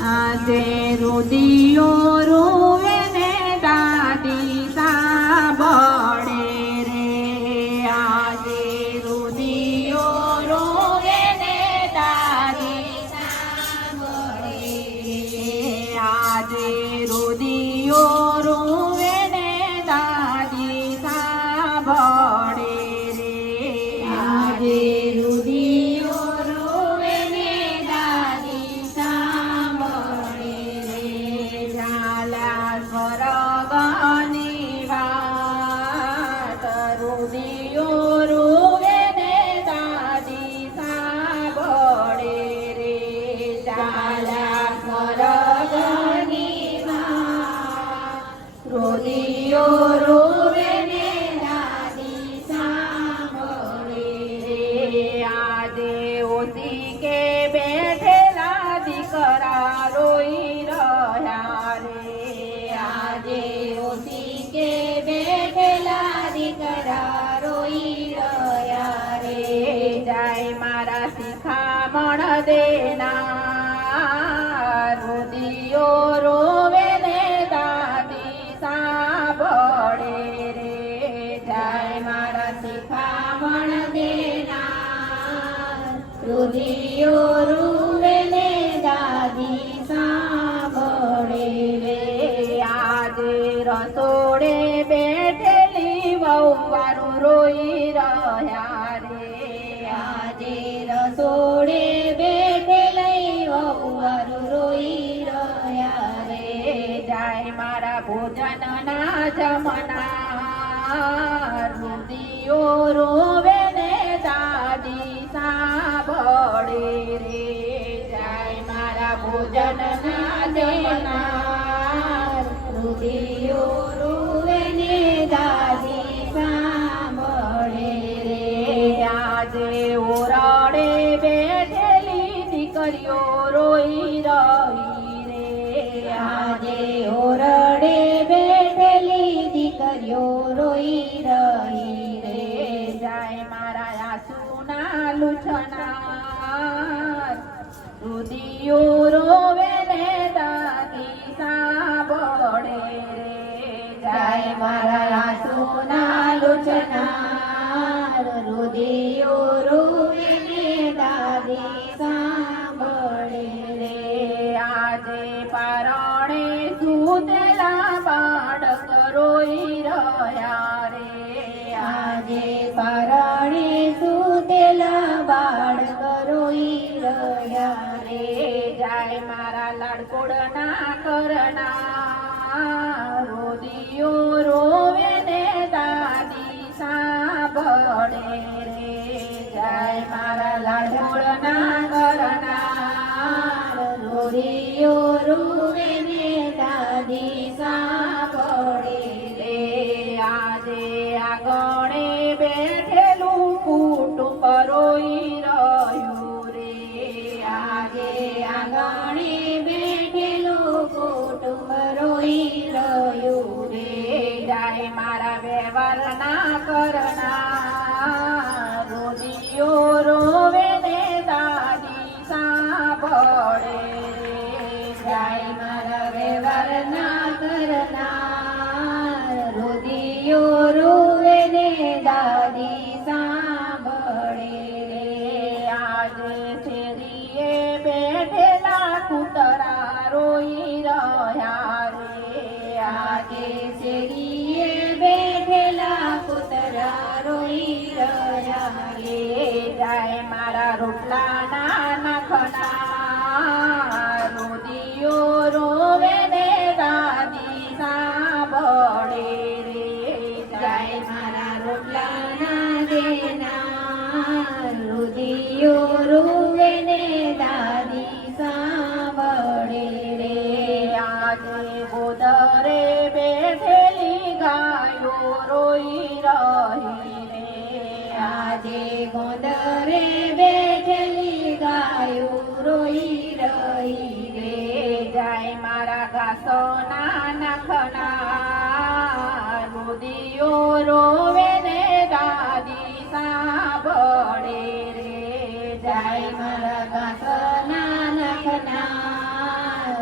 આજે રુદિયો રોવે ને દાદી સાંભળે રે. આજે રુદિયો રોવે ને દાદી સાંભળે રે. આજે રુદિયો રોવે ને દાદી સાંભળે રે. આજે રુદિયો રોવે ને દાદી સાંભળે રે. ઝાલા સ્વર્ગની વાત રુદિયો રોવે ને દાદી સાંભળે રે. ઝાલા સ્વર્ગની વાત રુદિયો રોવે ને દાદી સાંભળે રે. આજે ઓછી કે બેઠેલા દીકરા રોઈ રહ્યા રે. આજે ઓછી કે બેઠેલા દીકરા રોઈ રહ્યા રે. જાય મારા શિખામણ દેનાર રુદિયો રોવે ને દાદી સાંભળે રે. જાય મારા શિખામણ દેનાર રુદિયો રોવે ને દાદી સાંભળે રે. આજે રસોડે બેઠેલી વહુવારું રોઈ રહ્યા રે. આજે રસોડે બેઠેલી વહુવારું રોઈ રહ્યા રે. જાય મારા ભોજનના જમનાર રુદિયો રોવે ને દાદી સાંભળે રે. જાય મારા ભોજનના જમનાર રુદિયો રોવે ને દાદી સાંભળે રે. આજે ઓરડે બેઠેલી દીકરીઓ રોઈ રહી રે. આજે ઓરડે બેઠેલી દીકરીઓ રોઈ રહી રે. જાય મારા આંસુના લૂછનાર રુદિયો રોવે ને દાદી સાંભળે રે. જાય મારા આંસુના લૂછનાર રુદિયો રોવે ને દાદી સાંભળે રે. આજે પારણે સૂતેલા બાળક રોઈ રહ્યા રે. આજે પારણે સૂતેલા બાળક રોઈ રહ્યા રે. જાય મારા લાડકોડના કરનાર રુદિયો રોવે ને દાદી સાંભળે રે. જાય મારા લાડકોડના કરનાર રુદિયો રોવે ને દાદી સાંભળે રે. આજે આગણે બેઠેલું કુટુંબ રોઈ રહ્યું રે. આજે આગણે બેઠેલું કુટુંબ રોઈ રહ્યું રે. જાય મારા વ્યવહારના કરનાર રુદિયો રોવે ને દાદી સાંભળે રે. જાય મારા વ્યવહારના કરનાર રુદિયો રોવે ને દાદી સાંભળે રે. આજે શેરીએ બેઠેલા કૂતરા રોઈ રહ્યા રે. આજે શેરીએ બેઠેલા કૂતરા રોઈ રહ્યા રે. જાય મારા રોટલાના નાખનાર રુદિયો રોવે ને દાદી સાંભળે રે. જાય મારા રોટલાના દેનાર રુદિયો રોવે ને દાદી સાંભળે રે. આજે ગોદરે બેઠેલી ગાયો રોઈ રહી રે. આજે ગોદરે બેઠેલી ગાયો રોઈ રહી રે. જાય મારા ઘાસોના નાખનાર રુદિયો રોવે ને દાદી સાંભળે રે. જાય મારા ઘાસના નાખનાર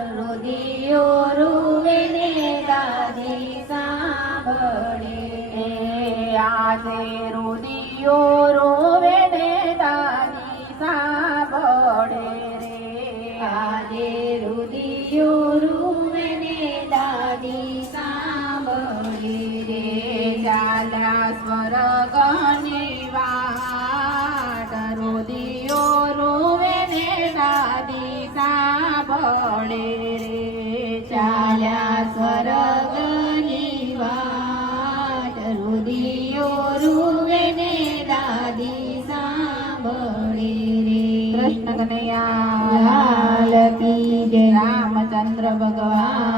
સ્વર્ગની વાટ રુદિયો રોવે ને દાદી સાંભળે રે ચાલ્યા સ્વર્ગની વાટ રુદિયો રૂવે ને દાદી સાંભળે રે કૃષ્ણ કનૈયા લાલ કી જય રામચંદ્ર ભગવાન